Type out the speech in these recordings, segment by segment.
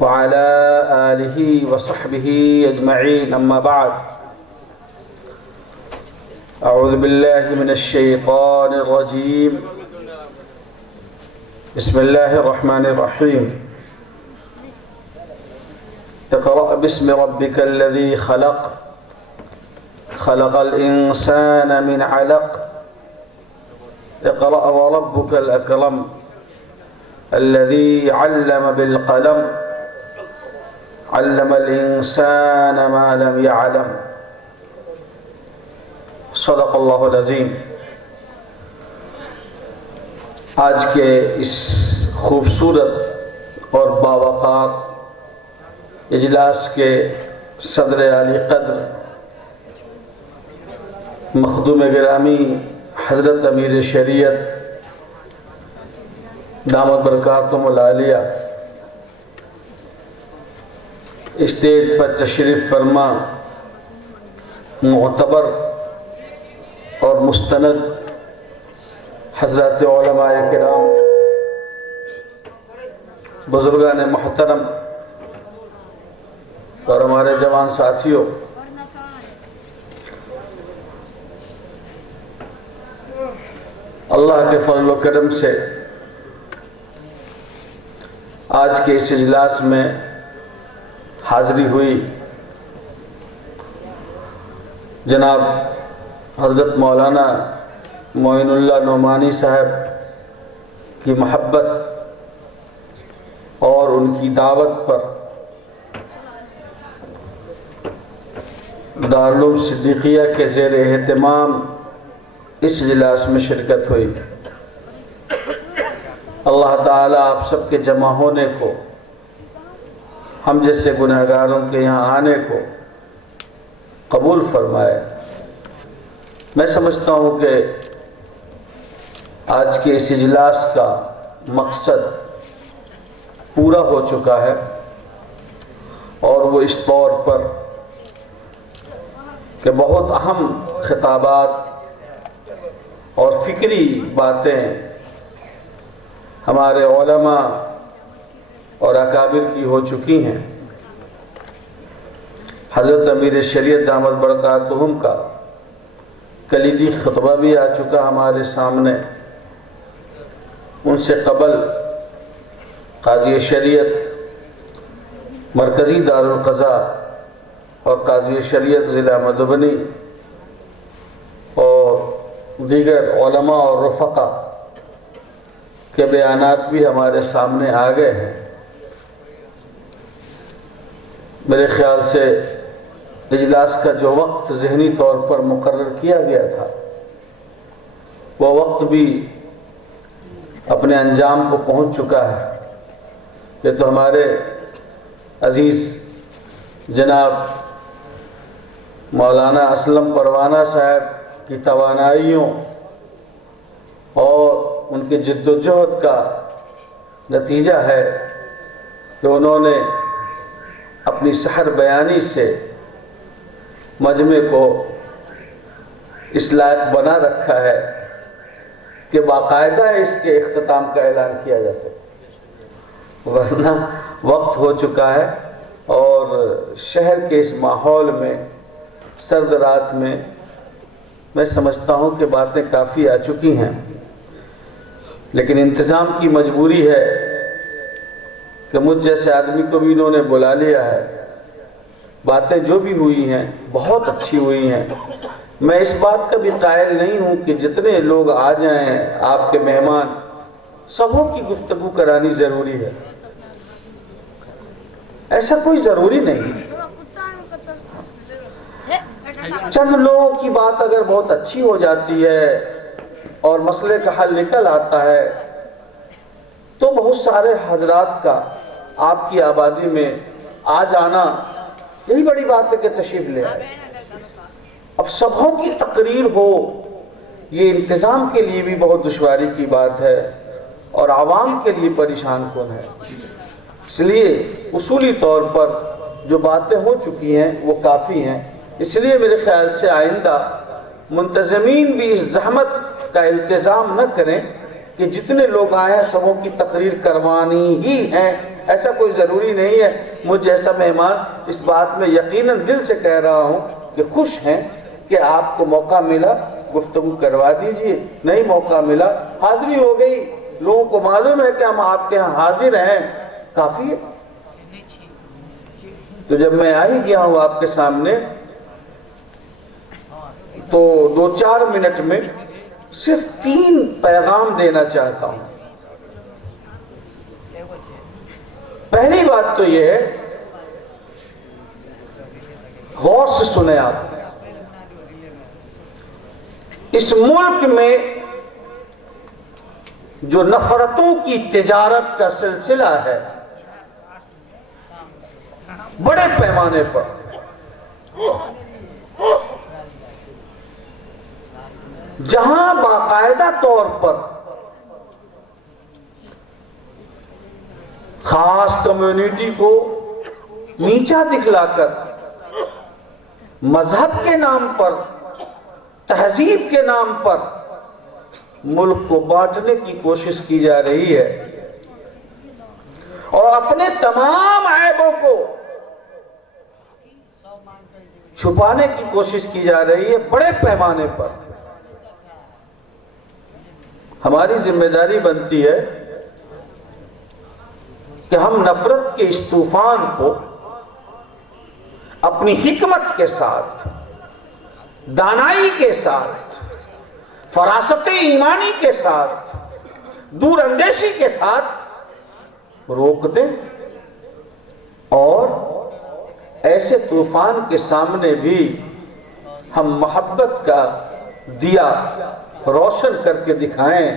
وعلى آله وصحبه أجمعين، أما بعد. أعوذ بالله من الشيطان الرجيم. بسم الله الرحمن الرحيم. اقرأ باسم ربك الذي خلق، خلق الإنسان من علق. اقرأ وربك الأكرم الذي علم بالقلم، علم الإنسان ما لم يعلم. صدق اللہ العظیم. آج کے اس خوبصورت اور باوقار اجلاس کے صدر عالی قدر مخدوم گرامی حضرت امیر شریعت دامت برکاتہم العالیہ اسٹیج پر تشریف فرما معتبر اور مستند حضرات علماء کرام، بزرگان محترم اور ہمارے جوان ساتھیوں، اللہ کے فضل و کرم سے آج کے اس اجلاس میں حاضری ہوئی جناب حضرت مولانا معین اللہ نعمانی صاحب کی محبت اور ان کی دعوت پر دارالعلوم صدیقیہ کے زیر اہتمام اس اجلاس میں شرکت ہوئی. اللہ تعالیٰ آپ سب کے جمع ہونے کو، ہم جیسے گناہگاروں کے یہاں آنے کو قبول فرمائے. میں سمجھتا ہوں کہ آج کے اس اجلاس کا مقصد پورا ہو چکا ہے، اور وہ اس طور پر کہ بہت اہم خطابات اور فکری باتیں ہمارے علماء اور اکابر کی ہو چکی ہیں. حضرت امیر شریعت دامت برکاتہم کا کلیدی خطبہ بھی آ چکا ہمارے سامنے. ان سے قبل قاضی شریعت مرکزی دارالقضاء اور قاضی شریعت ضلع مدھوبنی اور دیگر علماء اور رفقا کے بیانات بھی ہمارے سامنے آ گئے ہیں. میرے خیال سے اجلاس کا جو وقت ذہنی طور پر مقرر کیا گیا تھا وہ وقت بھی اپنے انجام کو پہنچ چکا ہے. یہ تو ہمارے عزیز جناب مولانا اسلم پروانہ صاحب کی توانائیوں اور ان کے جد و جہد کا نتیجہ ہے کہ انہوں نے اپنی سحر بیانی سے مجمع کو اس لائق بنا رکھا ہے کہ باقاعدہ اس کے اختتام کا اعلان کیا جا سکے، ورنہ وقت ہو چکا ہے. اور شہر کے اس ماحول میں سرد رات میں سمجھتا ہوں کہ باتیں کافی آ چکی ہیں، لیکن انتظام کی مجبوری ہے کہ مجھ جیسے آدمی کو بھی انہوں نے بلا لیا ہے. باتیں جو بھی ہوئی ہیں بہت اچھی ہوئی ہیں. میں اس بات کا بھی قائل نہیں ہوں کہ جتنے لوگ آ جائیں آپ کے مہمان سبوں کی گفتگو کرانی ضروری ہے. ایسا کوئی ضروری نہیں. چند لوگوں کی بات اگر بہت اچھی ہو جاتی ہے اور مسئلے کا حل نکل آتا ہے تو بہت سارے حضرات کا آپ کی آبادی میں آ جانا یہی بڑی بات ہے کہ تشریف لے آئے. اب سبوں کی تقریر ہو یہ انتظام کے لیے بھی بہت دشواری کی بات ہے اور عوام کے لیے پریشان کن ہے. اس لیے اصولی طور پر جو باتیں ہو چکی ہیں وہ کافی ہیں. اس لیے میرے خیال سے آئندہ منتظمین بھی اس زحمت کا التزام نہ کریں کہ جتنے لوگ آئے ہیں سبوں کی تقریر کروانی ہی ہیں ایسا کوئی ضروری نہیں ہے. مجھ جیسا مہمان اس بات میں یقیناً دل سے کہہ رہا ہوں کہ خوش ہیں کہ آپ کو موقع ملا گفتگو کروا دیجئے. نہیں موقع ملا، حاضری ہو گئی، لوگوں کو معلوم ہے کہ ہم آپ کے ہاں حاضر ہیں، کافی ہے. تو جب میں آ ہی گیا ہوں آپ کے سامنے تو 2-4 منٹ میں صرف 3 پیغام دینا چاہتا ہوں. پہلی بات تو یہ ہے، غور سے سنیں آپ. اس ملک میں جو نفرتوں کی تجارت کا سلسلہ ہے بڑے پیمانے پر، جہاں باقاعدہ طور پر خاص کمیونٹی کو نیچا دکھلا کر مذہب کے نام پر، تہذیب کے نام پر ملک کو بانٹنے کی کوشش کی جا رہی ہے اور اپنے تمام عیبوں کو چھپانے کی کوشش کی جا رہی ہے بڑے پیمانے پر. ہماری ذمہ داری بنتی ہے کہ ہم نفرت کے اس طوفان کو اپنی حکمت کے ساتھ، دانائی کے ساتھ، فراست ایمانی کے ساتھ، دور اندیشی کے ساتھ روک دیں اور ایسے طوفان کے سامنے بھی ہم محبت کا دیا روشن کر کے دکھائیں.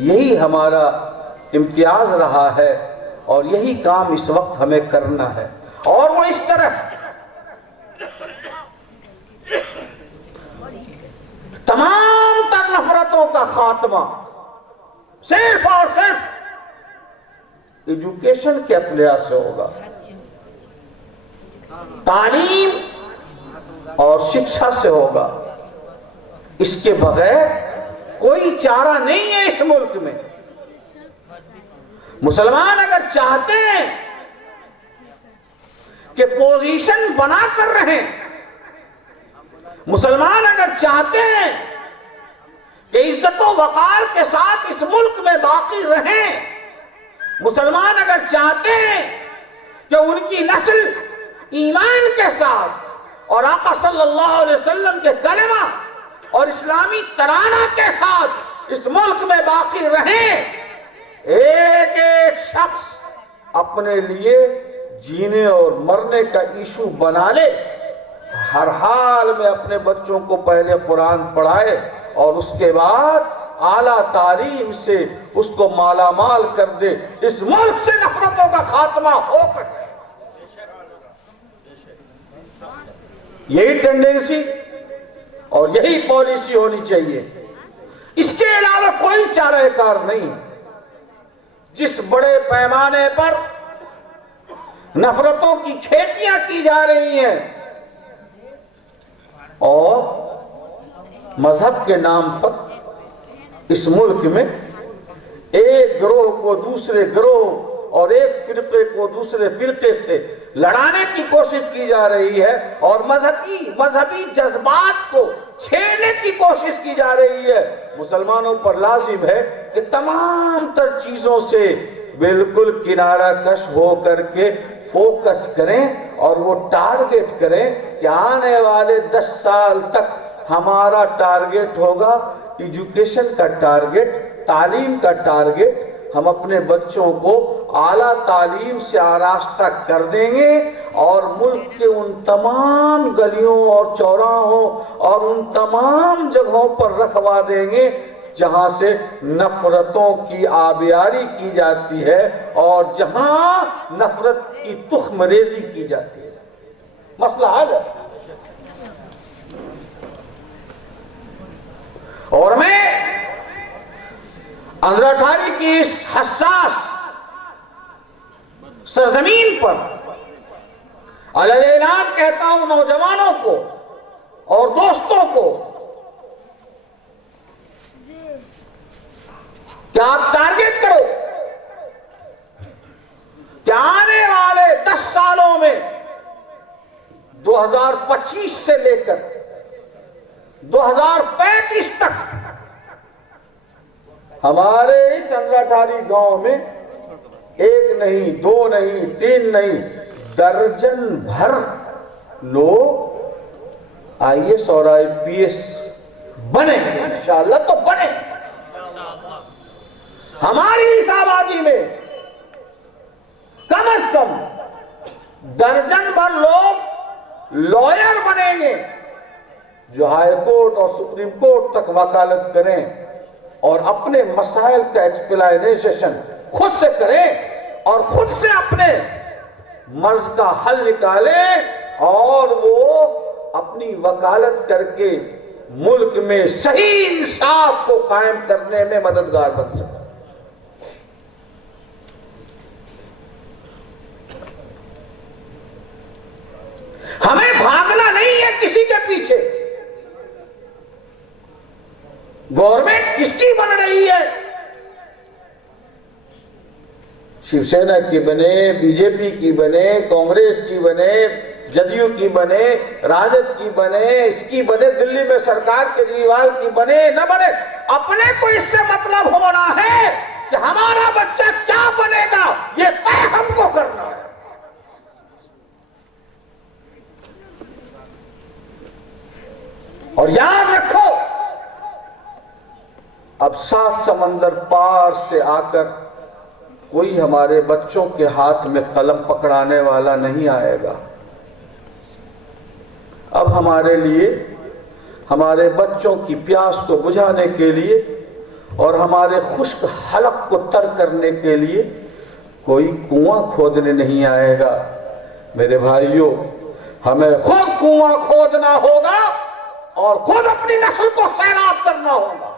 یہی ہمارا امتیاز رہا ہے اور یہی کام اس وقت ہمیں کرنا ہے. اور وہ اس طرح تمام تر نفرتوں کا خاتمہ صرف اور صرف ایجوکیشن کے اسلحہ سے ہوگا. تعلیم اور شکشا سے ہوگا. اس کے بغیر کوئی چارہ نہیں ہے اس ملک میں. مسلمان اگر چاہتے ہیں کہ پوزیشن بنا کر رہیں، مسلمان اگر چاہتے ہیں کہ عزت و وقار کے ساتھ اس ملک میں باقی رہیں، مسلمان اگر چاہتے ہیں کہ ان کی نسل ایمان کے ساتھ اور آقا صلی اللہ علیہ وسلم کے کلمہ اور اسلامی ترانہ کے ساتھ اس ملک میں باقی رہیں، ایک ایک شخص اپنے لیے جینے اور مرنے کا ایشو بنا لے، ہر حال میں اپنے بچوں کو پہلے قرآن پڑھائے اور اس کے بعد اعلیٰ تعلیم سے اس کو مالا مال کر دے. اس ملک سے نفرتوں کا خاتمہ ہو کر یہی ٹینڈنسی اور یہی پالیسی ہونی چاہیے. اس کے علاوہ کوئی چارہ کار نہیں. جس بڑے پیمانے پر نفرتوں کی کھیتیاں کی جا رہی ہیں اور مذہب کے نام پر اس ملک میں ایک گروہ کو دوسرے گروہ اور ایک فرقے کو دوسرے فرقے سے لڑانے کی کوشش کی جا رہی ہے اور مذہبی جذبات کو چھیڑنے کی کوشش کی جا رہی ہے. مسلمانوں پر لازم ہے کہ تمام تر چیزوں سے بالکل کنارہ کش ہو کر کے فوکس کریں اور وہ ٹارگٹ کریں کہ آنے والے 10 سال تک ہمارا ٹارگٹ ہوگا ایجوکیشن کا ٹارگٹ، تعلیم کا ٹارگٹ. ہم اپنے بچوں کو اعلیٰ تعلیم سے آراستہ کر دیں گے اور ملک کے ان تمام گلیوں اور چوراہوں اور ان تمام جگہوں پر رکھوا دیں گے جہاں سے نفرتوں کی آبیاری کی جاتی ہے اور جہاں نفرت کی تخم ریزی کی جاتی ہے. مسئلہ حل ہے. اور میں اندرا ٹھاری کی اس حساس سرزمین پر علیہ اعلان کہتا ہوں نوجوانوں کو اور دوستوں کو کہ آپ ٹارگٹ کرو کہ 2025 سے لے کر 2035 تک ہمارے اس انگراٹھاری گاؤں میں ایک نہیں، دو نہیں، تین نہیں، درجن بھر لوگ IAS اور IPS بنے گے انشاءاللہ، تو بنے۔ ہماری اس آبادی میں کم از کم درجن بھر لوگ لائر بنیں گے جو ہائی کورٹ اور سپریم کورٹ تک وکالت کریں اور اپنے مسائل کا ایکسپلائنیشن خود سے کریں اور خود سے اپنے مرض کا حل نکالیں اور وہ اپنی وکالت کر کے ملک میں صحیح انصاف کو قائم کرنے میں مددگار بن سکیں۔ ہمیں بھاگنا نہیں ہے کسی کے پیچھے۔ گورنمنٹ کس کی بن رہی ہے؟ شیو سینا کی بنے، بی جے پی کی بنے، کانگریس کی بنے، جدیو کی بنے، راجد کی بنے، اس کی بنے، دلی میں سرکار کیجریوال کی بنے، نہ بنے، اپنے کو اس سے مطلب ہونا ہے کہ ہمارا بچہ کیا بنے گا، یہ طے ہم کو کرنا ہے۔ اور یاد رکھو، اب 7 سمندر پار سے آ کر کوئی ہمارے بچوں کے ہاتھ میں قلم پکڑانے والا نہیں آئے گا۔ اب ہمارے لیے، ہمارے بچوں کی پیاس کو بجھانے کے لیے اور ہمارے خشک حلق کو تر کرنے کے لیے کوئی کنواں کھودنے نہیں آئے گا۔ میرے بھائیوں، ہمیں خود کنواں کھودنا ہوگا اور خود اپنی نسل کو سیراب کرنا ہوگا۔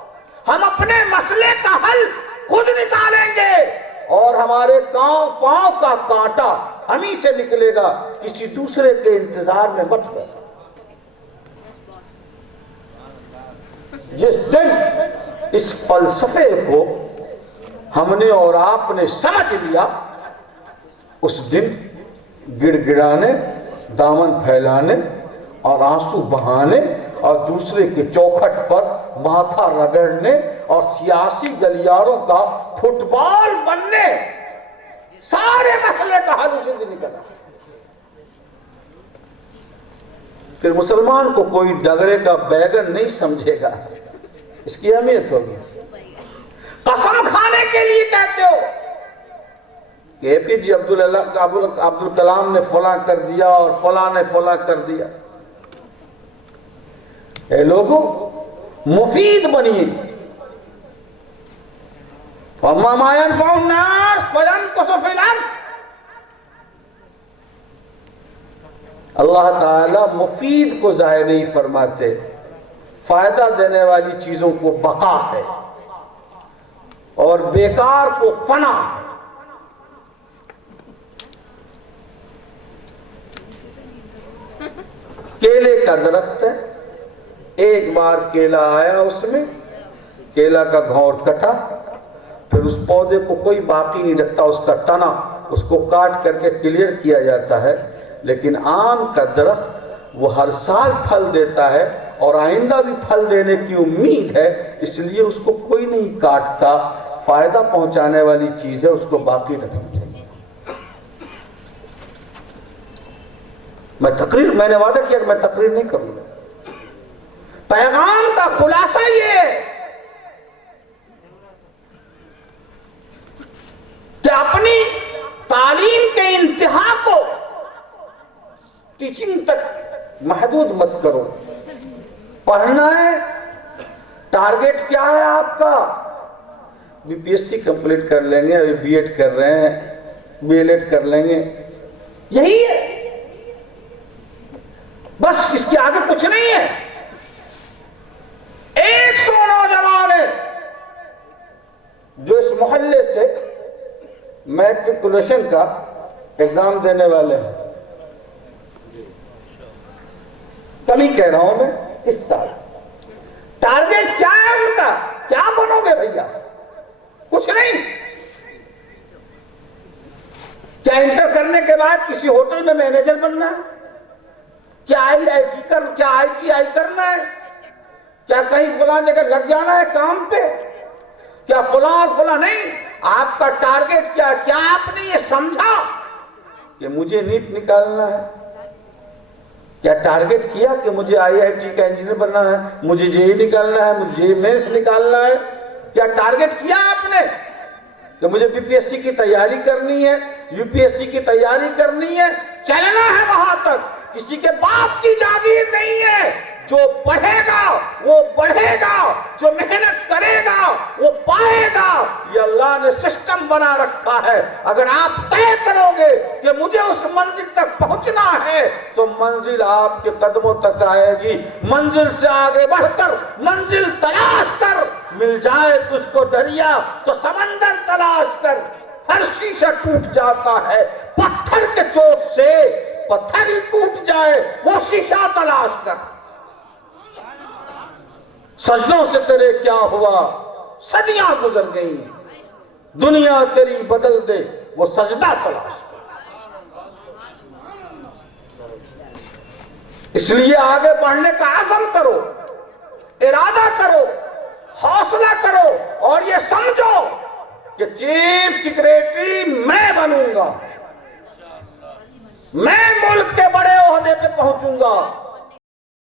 ہم اپنے مسئلے کا حل خود نکالیں گے اور ہمارے پاؤں کا کانٹا ہمیں سے نکلے گا، کسی دوسرے کے انتظار میں مت کرو۔ جس دن اس فلسفے کو ہم نے اور آپ نے سمجھ لیا، اس دن گڑ گڑانے، دامن پھیلانے اور آنسو بہانے اور دوسرے کے چوکھٹ پر ماتھا رگڑنے اور سیاسی گلیاروں کا فٹ بال بننے، سارے مسئلے کا حل اسی دن نکلا۔ پھر مسلمان کو کوئی ڈگرے کا بیگن نہیں سمجھے گا، اس کی اہمیت ہوگی۔ قسم کھانے کے لیے کہتے ہو کہ APJ عبدالکلام نے فلاں کر دیا اور فلاں نے فلاں کر دیا۔ اے لوگوں، مفید بنیے۔ وَأَمَّا مَا يَنْفَعُ النَّاسَ فَيَمْكُثُ فِي الْأَرْضِ۔ اللہ تعالیٰ مفید کو ضائع نہیں فرماتے، فائدہ دینے والی چیزوں کو بقا ہے اور بیکار کو فنا ہے۔ کیلے کا درخت ہے، ایک بار کیلا آیا، اس میں کیلا کا گھور کٹا، پھر اس پودے کو کوئی باقی نہیں رکھتا، اس کا تنا اس کو کاٹ کر کے کلیئر کیا جاتا ہے۔ لیکن آم کا درخت وہ ہر سال پھل دیتا ہے اور آئندہ بھی پھل دینے کی امید ہے، اس لیے اس کو کوئی نہیں کاٹتا۔ فائدہ پہنچانے والی چیز ہے، اس کو باقی رکھنا چاہیے۔ میں نے وعدہ کیا کہ میں تقریر نہیں کروں گا۔ پیغام کا خلاصہ یہ ہے کہ اپنی تعلیم کے انتہا کو ٹیچنگ تک محدود مت کرو۔ پڑھنا ہے، ٹارگٹ کیا ہے آپ کا؟ BPSC کمپلیٹ کر لیں گے، ابھی B.Ed کر رہے ہیں، BLED کر لیں گے، یہی ہے بس، اس کے آگے کچھ نہیں ہے۔ 100 نوجوان ہیں جو اس محلے سے میٹریکولیشن کا ایگزام دینے والے ہیں، کمی کہہ رہا ہوں میں، اس سال۔ ٹارگٹ کیا ہے ان کا؟ کیا بنو گے بھیا؟ کچھ نہیں۔ کیا انٹر کرنے کے بعد کسی ہوٹل میں مینیجر بننا ہے؟ کیا آئی ٹی آئی کرنا ہے؟ کیا کہیں فلاں جگہ لگ جانا ہے کام پہ؟ کیا فلاں اور فلاں نہیں؟ آپ کا ٹارگٹ کیا؟ کیا آپ نے یہ سمجھا کہ مجھے نیٹ نکالنا ہے؟ کیا ٹارگٹ کیا کہ مجھے آئی آئی ٹی کا انجینئر بننا ہے، مجھے جے ای نکالنا ہے، مجھے جے مینس نکالنا ہے؟ کیا ٹارگٹ کیا آپ نے کہ مجھے بی پی ایس سی کی تیاری کرنی ہے، یو پی ایس سی کی تیاری کرنی ہے؟ چلنا ہے وہاں تک۔ کسی کے باپ کی جاگیر نہیں ہے۔ جو پڑھے گا وہ بڑھے گا، جو محنت کرے گا وہ پائے گا۔ یہ اللہ نے سسٹم بنا رکھا ہے۔ اگر آپ طے کرو گے کہ مجھے اس منزل تک پہنچنا ہے تو منزل آپ کے قدموں تک آئے گی۔ منزل سے آگے بڑھ کر منزل تلاش کر، مل جائے تجھ کو دریا تو سمندر تلاش کر۔ ہر شیشہ ٹوٹ جاتا ہے، پتھر کے چوٹ سے پتھر ہی ٹوٹ جائے، وہ شیشہ تلاش کر۔ سجدوں سے تیرے کیا ہوا؟ صدیاں گزر گئیں، دنیا تیری بدل دے وہ سجدہ تلاش کر۔ اس لیے آگے بڑھنے کا عزم کرو، ارادہ کرو، حوصلہ کرو، اور یہ سمجھو کہ چیف سیکریٹری میں بنوں گا، میں ملک کے بڑے عہدے پہ پہنچوں گا۔